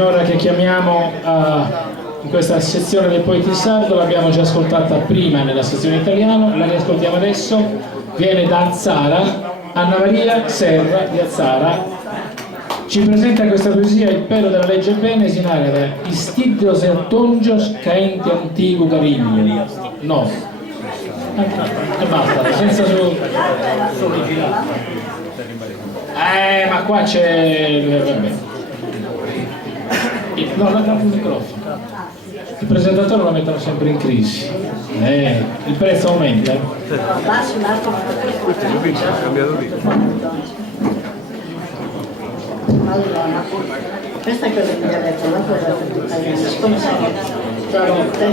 signora che chiamiamo in questa sezione dei poeti sardo l'abbiamo già ascoltata prima nella sezione italiana, la riascoltiamo adesso, viene da Azzara, Anna Maria Serra di Azzara, ci presenta questa poesia Il pelo della legge Venesi in area Istidros e Attongios caenti antico Garigno. No. E basta, senza solo... ma qua c'è... vabbè. No, il microfono. Il presentatore lo mettono sempre in crisi. Il prezzo aumenta. Allora, questa cosa in dialetto, la cosa in italiano, siccome sono tradotte,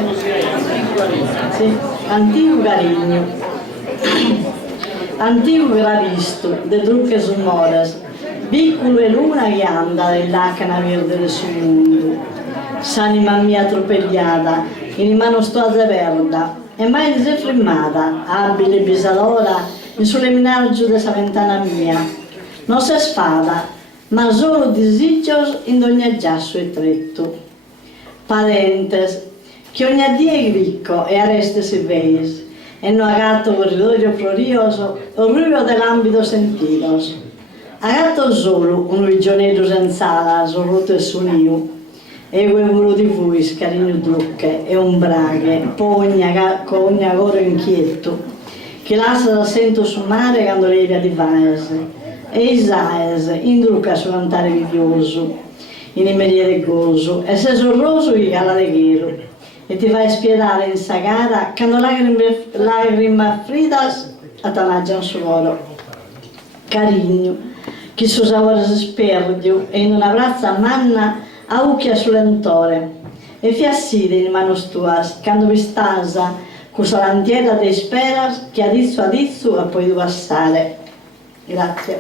sì, antico Garigno, antico gravisto, de trucches humores, piccolo e luna che anda nell'acana verde sul mondo, s'anima mia atropellata, in mano stosa verda, e mai disenfrimmata, abile bisalora, in sulle minargiu de sa ventana mia, non se sfada, ma solo desigios in ogni giasso e tretto. Parentes, che ogni dia è ricco e arreste si veis, e no agatto corridoio florioso, o rubio dell'ambito sentidos. Agatto solo un vigionedo senza alas, o rotto e suniu, e quello di voi, scarino trucche, e un braghe, pogna con ogni agoro inquieto, che lascia l'assento sul mare quando lei via di vaese. E Isaes indruca sul altare vidioso, in immediere gozo, e se sorroso gli cala de ghero, e ti fai spiedare in sagara quando lacrime fridas attanaggiano suolo. Carigno, chi s'usava sperdio e in una brazza manna aucchia sull'entore, e fiasside in mano tuas, quando vi stasa, cusa lantiera de speras, che adizzo a poi passare. Grazie.